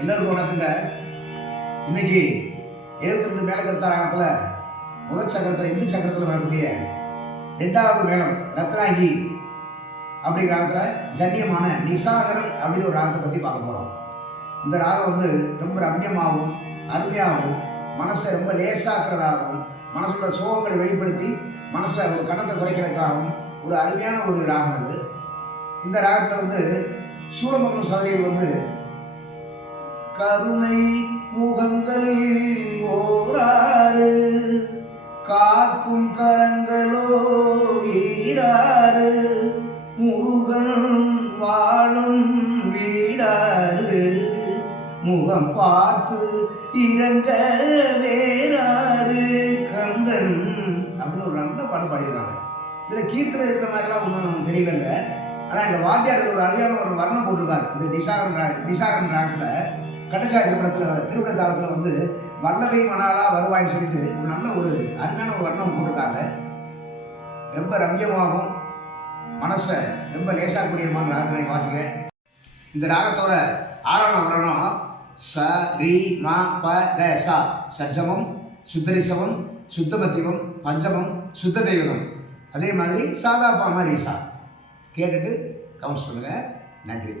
எல்லோருக்கும் வணக்கங்க. இன்னைக்கு எழுபத்தி மேல கருத்தாரகத்தில் முதல் சக்கரத்தில் இந்து சக்கரத்தில் வரக்கூடிய ரெண்டாவது மேளம் ரத்னாகி அப்படிங்கிற ராகத்தில் ஜன்னியமான நிசாகரன் அப்படின்னு ஒரு ராகத்தை பற்றி பார்க்க போகிறோம் இந்த ராகம் வந்து ரொம்ப ரம்யமாகவும் அருமையாகவும் மனசை ரொம்ப லேசாக்குறதாகவும் மனசோட சோகங்களை வெளிப்படுத்தி மனசில் ஒரு கணத்தை குறைக்கிறதுக்காகவும் ஒரு அருமையான ஒரு ராகம் அது. இந்த ராகத்தில் வந்து சூழமங்கலம் சதுரையில் வந்து கருணை முகங்கள் ஓராறு காக்கும் கரங்களோ வீராறு முருகன் வாழும் வீடாறு முகம் பார்த்து இறங்க வேறாறு. கந்தன் அப்படின்னு ஒரு நல்ல படம் பாடியிருக்காங்க. இதில் கீர்த்தனை இருக்கிற மாதிரிலாம் ஒன்றும் தெரியலங்க. ஆனால் இந்த வாத்தியார் ஒரு அருமையான ஒரு வர்ணம் போட்டிருக்காரு. இந்த நிசாகரன் ராக நிசாகரன் ராகத்தில் கட்டச்சா திருமணத்தில் திருவிழா காலத்தில் வந்து வல்லவை மணாலா வருவாய்னு சொல்லிட்டு ஒரு நல்ல ஒரு அருமையான ஒரு வர்ணம் போட்டிருக்காங்க. ரொம்ப ரம்யமாகவும் மனசை ரொம்ப லேசாகக்கூடிய மாதிரி ராகத்தினை வாசிக்கிறேன். இந்த ராகத்தோட ஆரணம் வரணும் ச ரி ம ப த சா. சட்சமம் சுத்தரிசமம் சுத்தமத்தியமம் பஞ்சமம் சுத்த தெய்வம் அதே மாதிரி சாதா பா கேட்டுட்டு கமெண்ட்ஸ் பண்ணுங்கள் நன்றி.